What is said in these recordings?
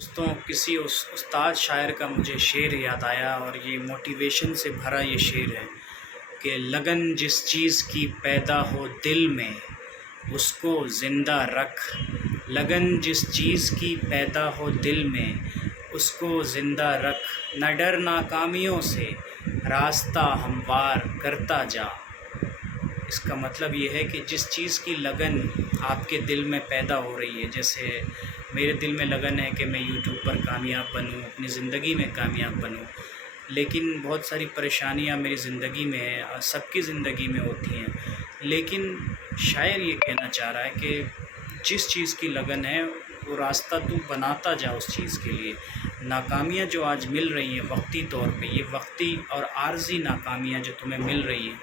دوستوں کسی استاد شاعر کا مجھے شعر یاد آیا، اور یہ موٹیویشن سے بھرا یہ شعر ہے کہ لگن جس چیز کی پیدا ہو دل میں اس کو زندہ رکھ، لگن جس چیز کی پیدا ہو دل میں اس کو زندہ رکھ، نہ ڈر ناکامیوں سے راستہ ہموار کرتا جا۔ اس کا مطلب یہ ہے کہ جس چیز کی لگن آپ کے دل میں پیدا ہو رہی ہے، جیسے میرے دل میں لگن ہے کہ میں یوٹیوب پر کامیاب بنوں، اپنی زندگی میں کامیاب بنوں، لیکن بہت ساری پریشانیاں میری زندگی میں ہیں اور سب کی زندگی میں ہوتی ہیں، لیکن شاعر یہ کہنا چاہ رہا ہے کہ جس چیز کی لگن ہے وہ راستہ تو بناتا جا اس چیز کے لیے۔ ناکامیاں جو آج مل رہی ہیں وقتی طور پہ، یہ وقتی اور عارضی ناکامیاں جو تمہیں مل رہی ہیں،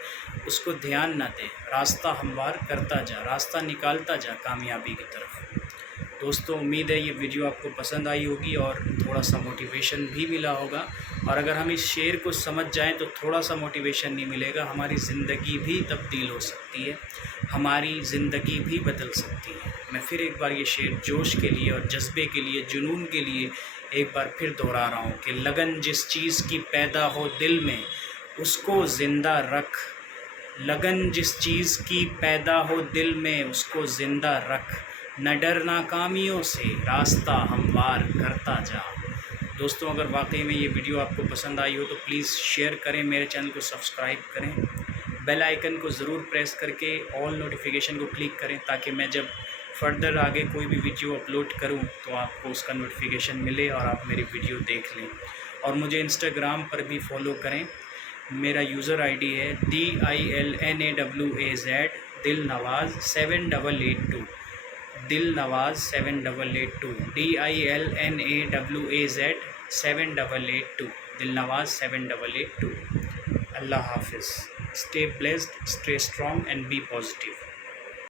اس کو دھیان نہ دے، راستہ ہموار کرتا جا، راستہ نکالتا جا کامیابی کی طرف۔ دوستوں امید ہے یہ ویڈیو آپ کو پسند آئی ہوگی اور تھوڑا سا موٹیویشن بھی ملا ہوگا، اور اگر ہم اس شعر کو سمجھ جائیں تو تھوڑا سا موٹیویشن نہیں ملے گا، ہماری زندگی بھی تبدیل ہو سکتی ہے، ہماری زندگی بھی بدل سکتی ہے۔ میں پھر ایک بار یہ شعر جوش کے لیے اور جذبے کے لیے، جنون کے لیے ایک بار پھر دہرا رہا ہوں کہ لگن جس چیز کی پیدا ہو دل میں اس کو زندہ رکھ، لگن جس چیز کی پیدا ہو دل میں اس کو زندہ رکھ، نہ ڈر ناکامیوں سے راستہ ہموار کرتا جا۔ دوستوں اگر واقعی میں یہ ویڈیو آپ کو پسند آئی ہو تو پلیز شیئر کریں، میرے چینل کو سبسکرائب کریں، بیل آئیکن کو ضرور پریس کر کے آل نوٹیفیکیشن کو کلک کریں تاکہ میں جب فردر آگے کوئی بھی ویڈیو اپلوڈ کروں تو آپ کو اس کا نوٹیفیکیشن ملے اور آپ میری ویڈیو دیکھ لیں۔ اور مجھے انسٹاگرام پر بھی فالو کریں، میرا یوزر آئی ڈی ہے DILNAWAZ دل نواز 7882، دل نواز 7882، DILNAWAZ 7882، دل نواز 7882۔ اللہ حافظ۔ Stay blessed, stay strong and be positive.